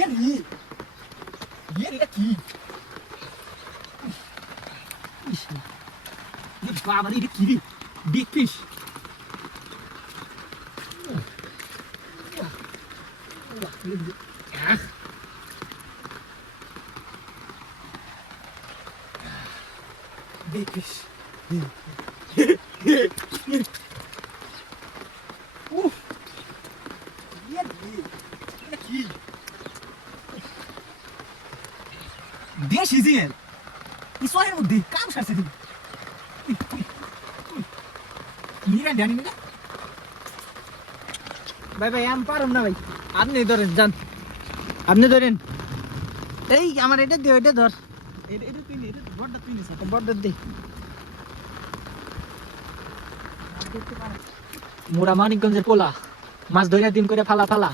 রে এটা কি বাবা রে এটা কি রে big fish big fish. Uff. কি দেশ ইজিয়ার ইসওয়ারের মধ্যে কাম সারছে দিন নিরা জানি না ভাই ভাই আমি পারুম না ভাই আপনি ধরেন যান আপনি ধরেন এই আমার এটা দিও এটা ধর এটা তুই এটা বড়টা তুই নিছ বড় দে মোরা মানিকগঞ্জের পোলা মাছ ধরে দিন করে ফালা ফালা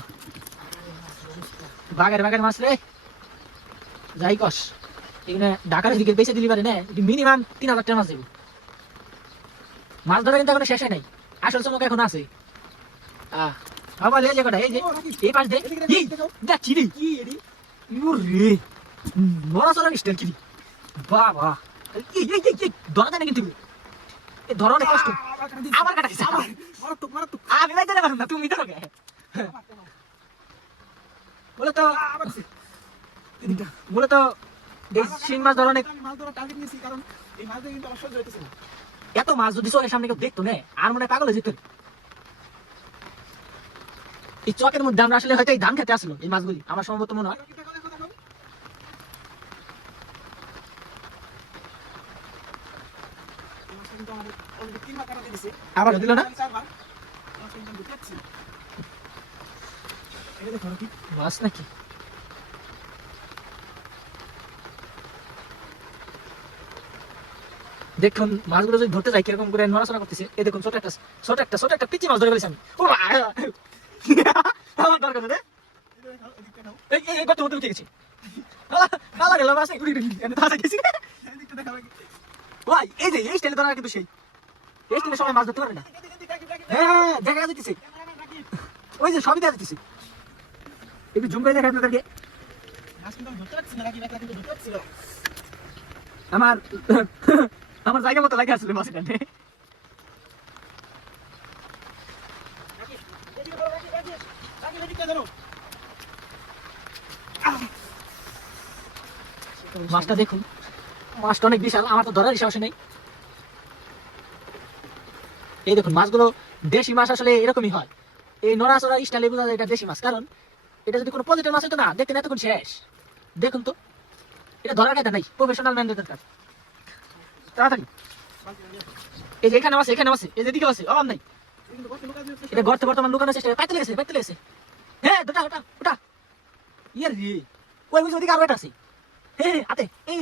বাগের বাগের মাছ রে যাই কস এখানে ঢাকার দিকে বেঁচে দিলি পারে না মিনিমাম 3000 টাকা মাছ দেবো মাছ ধরা কিন্তু এখনো শেষে নাই আসল চমক এখন আছে আবার এই যে কটা এই যে এই পাশ দে দেখ কি রে কি এডি ইউরে নড়াচড়া নিষ্ঠের কি বাবা ধরা যায় না কিন্তু এই ধরা অনেক কষ্ট আমার কাটা দিছে মারাত্মক আমি বাইতে না পারুম না তুমি ধরো বলে তো মূলত শিং মাছ ধরা অনেক মাছ ধরা টার্গেট নিয়েছি কারণ এই মাছ দিয়ে কিন্তু অসহ্য হইতেছে না এত মাছ যদি চোখের সামনে কেউ দেখতো না আর মনে হয় পাগল হয়ে যেত এই চকের মধ্যে আমরা আসলে হয়তো এই ধান খেতে আসলো এই মাছগুলি আমার সম্ভবত মনে হয় আবার দিল না মাছ নাকি দেখুন মাছগুলো যদি ধরতে যাই কিরকম করে নড়াচড়া করতেছে এই দেখুন ছোট একটা পিচি মাছ ধরে ফেলেছি আমি ও আমার দরকার রে এই কত মতো উঠে গেছি কালা গেল মাছ উড়ি উড়ি এনে তাজা গেছি ভাই এই যে এই স্টাইলে ধরা কিন্তু সেই এই স্টাইলে সবাই মাছ ধরতে পারবে না হ্যাঁ দেখা যাচ্ছে ওই যে সবই দেখা যাচ্ছে একটু জুম করে দেখা আপনাদেরকে আমার আমার জায়গা মতো লাগে আসলে মাছ এখানে মাছটা দেখুন মাছটা অনেক বিশাল আমার তো ধরার সাহস নেই এই দেখুন মাছগুলো দেশি মাছ আসলে এরকমই হয় এই নড়াচড়া স্টাইলে বোঝা যায় এটা দেশি মাছ কারণ এটা যদি কোনো পজিটিভ মাছ হতো না দেখতে না তখন শেষ দেখুন তো এটা ধরার কায়দা নাই প্রফেশনাল ম্যানদের দরকার তাড়াতাড়ি এই যে এখানে আছে এই যে দিকে আছে অভাব নাই এটা গর্তে বর্তমান লুকানোর চেষ্টা পাইতে লেগেছে হ্যাঁ ওটা ইয়ার রে ওই বুঝে ওদিকে আরো একটা আছে হ্যাঁ আতে এই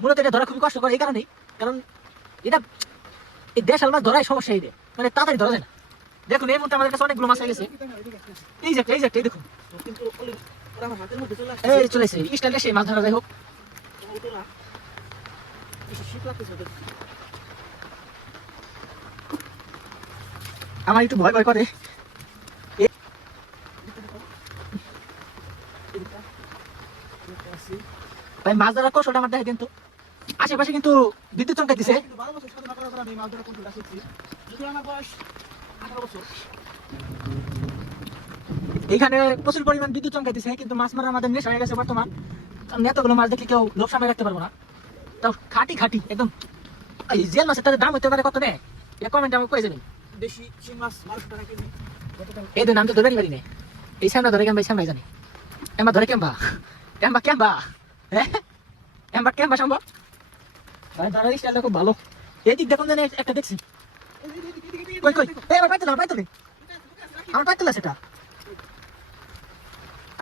মূলত এটা ধরা খুবই কষ্ট করে এই কারণেই কারণ এটা এই দেশাল মাছ ধরাই সমস্যা এই মানে তাড়াতাড়ি ধরা যায় না দেখুন এই মুহূর্তে আমাদের কাছে অনেকগুলো মাছ হয়ে গেছে এই যে এই দেখুন এই চলে এসে স্টাইলটা সেই মাছ ধরা যাই হোক আমার একটু ভয় করে ভাই মাছ ধরার কৌশলটা আমার দেখে কিন্তু আশেপাশে কিন্তু বিদ্যুৎ চমকাইতেছে এখানে প্রচুর পরিমাণ বিদ্যুৎ চমকাইতেছে কিন্তু মাছ মারা আমাদের নেশা হয়ে গেছে বর্তমান এতগুলো মাছ দেখে কেউ লোক সামনে রাখতে পারবো না তাও খাটি একদম জেল মাছের তাদের দাম হতে পারে কত নেই এটা কমেন্ট আমাকে করে যাবেন দেশি শিং মাছ 1200 টাকা কেজি এই দুই নাম তো ধরে পারি না এই সামনে ধরে কেমবা সামনে জানি এমবা ধরে কেমবা হ্যাঁ এমবা সম্ভব ভাই ধরার স্টাইলটা খুব ভালো এই দিক দেখুন জানি একটা দেখছি কই আমার পাইতে আমার পাইতে সেটা